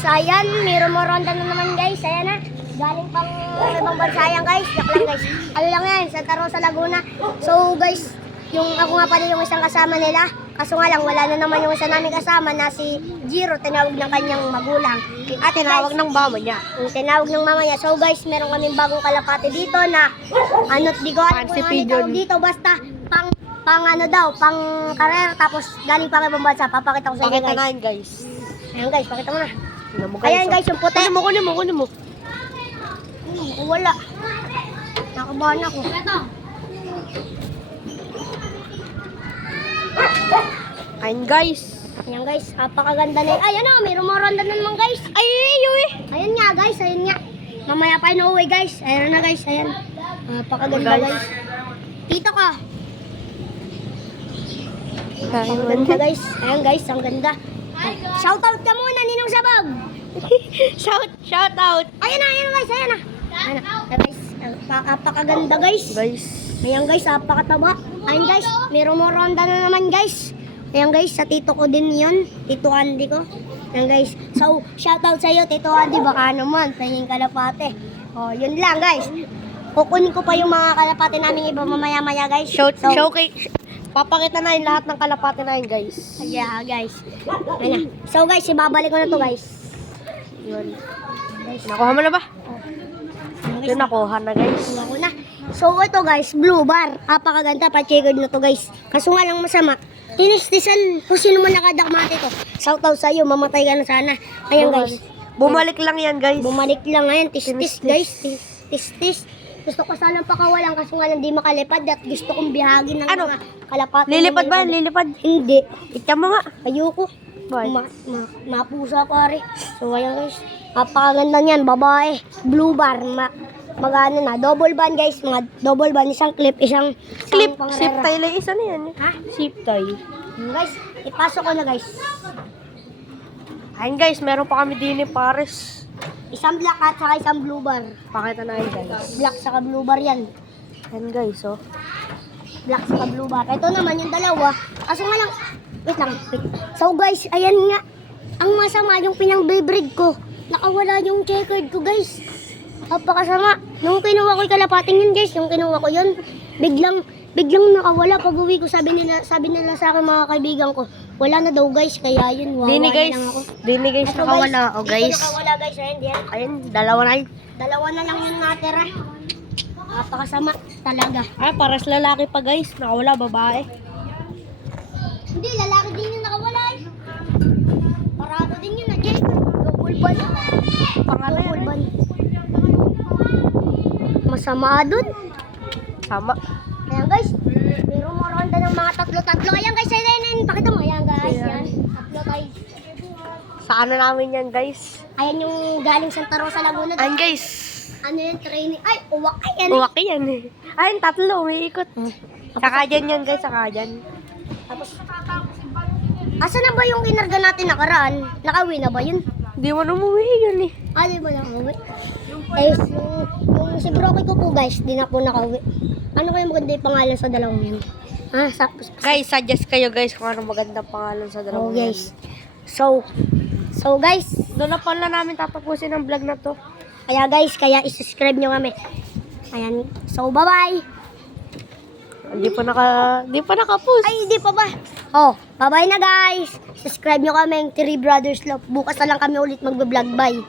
Ayan, mayroon mo ronda na naman guys. Ayan na. Galing pang ibang bansa yan guys. Yak lang guys. Ano lang yan, Santa Rosa, Laguna. So guys, yung ako nga pala yung isang kasama nila. Kaso nga lang, wala na naman yung isa namin kasama na si Jiro, tinawag ng kanyang magulang. At Tinawag ng mama niya. yung tinawag ng mama niya. So guys, meron kaming bagong kalapati dito na ano't di ko alam kung Fancy ano pigeon. tawag dito. Basta pang ano daw, pang karer. Tapos galing pang ibang bansa. Papakita ko sa inyo Pakita guys. na yun, guys. Ayan guys, pakita mo na. Tingnan mo, Ayan guys, yung puti. Kunin mo. Wala. Nakabahan ako. Ayan guys. Ayan guys, napakaganda na yun. Ayan na, may rumoranda na naman guys. Ayan nga guys, ayan nga. Mamaya pa yun uuwi guys. Ayan na guys, ayan. Napakaganda Guys. guys. Tito ka. Ang ganda guys. Ayan guys, ang ganda. Shoutout ka muna, Ninong Sabag. Shout out. Ayan na guys, ayan na. Ayan na. Ayan guys, napakaganda guys. Guys. Ayan guys, napakataba. Ayan guys, may rumoranda na naman guys. Ayan guys, sa tito ko din yun. Tito Andy ko. Ayan guys. So, shoutout sa iyo, Tito Andy. Baka naman, pahingin kalapate. O, yun lang guys. Kukunin ko pa yung mga kalapate namin iba mamaya-maya guys. Showcase. Papakita na yun lahat ng kalapate na yun, guys. Yeah guys. Ayan na. So guys, ibabalik ko na to guys. Yun. Guys, Nakuha mo na ba? ayan, Yun, nakuha na, guys. Tingnan ko na. So ito guys, blue bar. Napakaganda, pa-checkered na to guys. Kaso nga lang masama. Tinistisan kung sino man nakadakmate to. Shoutout sa iyo, mamatay ka na sana. Ayan guys. Bumalik lang yan, guys. Bumalik lang ngayon, tis-tis Tinis-tis. guys. Tis-tis. Gusto ko sanang pakawalan kaso nga lang di makalipad at gusto kong bihagin ng Ano? mga kalapati. Lilipad ba yan? Lilipad? Hindi. Ikya mo nga. Ayoko. Bakit? Mapusa pare. So ayan guys. Napakaganda niyan, babae. Blue bar. Magano na. Double band guys. Mga double band. Isang clip. Isang Clip. pangarera. Zip tie lang. Isa na yan. Ha? Zip tie. Guys, ipasok ko na guys. Ayun, guys. Meron pa kami din pares. Isang black at saka isang blue bar. Pakita na yun, guys. Black saka blue bar yan. Ayun, guys, oh. Black saka blue bar. Ito naman yung dalawa. Kaso nga lang, wait lang. So guys, ayan nga. Ang masama yung pinang-breed ko. Nakawala yung checkered ko guys. Napakasama. Nung kinuha ko yung kalapating yun guys, yung kinuha ko yun, biglang nakawala. Pag uwi ko, sabi nila sa akin mga kaibigan ko, wala na daw guys, kaya yun, wawa Dini, na guys. lang ako. Dini, guys. Ito, Nakawala. Oh, dito guys. nakawala guys, ayun, diyan. Ayun, dalawa na yun. Dalawa na lang yung natira. Napakasama talaga. Ay, pares lalaki pa, guys. Nakawala, babae. Hindi, lalaki din yung nakawala eh. Parado din yun na Jake. Double ban. Pangalan Double yan, ban. Masama dun. Tama. Ayan guys, may rumoronda ng mga tatlo-tatlo. Ayan guys, ayan. Pakita mo. Ayan guys, Ayan. yan. Tatlo guys. Saan na namin yan, guys? Ayan yung galing Santa Rosa, Laguna. Ayun, guys. Ano yung training? Ay, uwak. Ayan. Uwak yan, eh. Ayun, tatlo. Umiikot. Saka dyan yan, guys. Saka dyan. Tapos, asa na ba yung kinarga natin nakaraan? Nakauwi na ba yun? Di mo umuwi yun, eh. Di ba nakauwi? Eh, yung si Brocky ko po guys, di na po nakauwi. Ano kayo maganda yung pangalan sa dalawang yun? Guys, suggest kayo, guys, kung ano magandang pangalan sa Oh dalawang guys. So guys, Doon na pala namin tatapusin ang vlog na to. kaya i-subscribe nyo kami. Ayan. So, bye-bye. Di pa naka-post. Ay, hindi pa ba? Oh, bye-bye na guys. Subscribe nyo kami, 3 Brothers Love. Bukas na lang kami ulit magbe-vlog. Bye.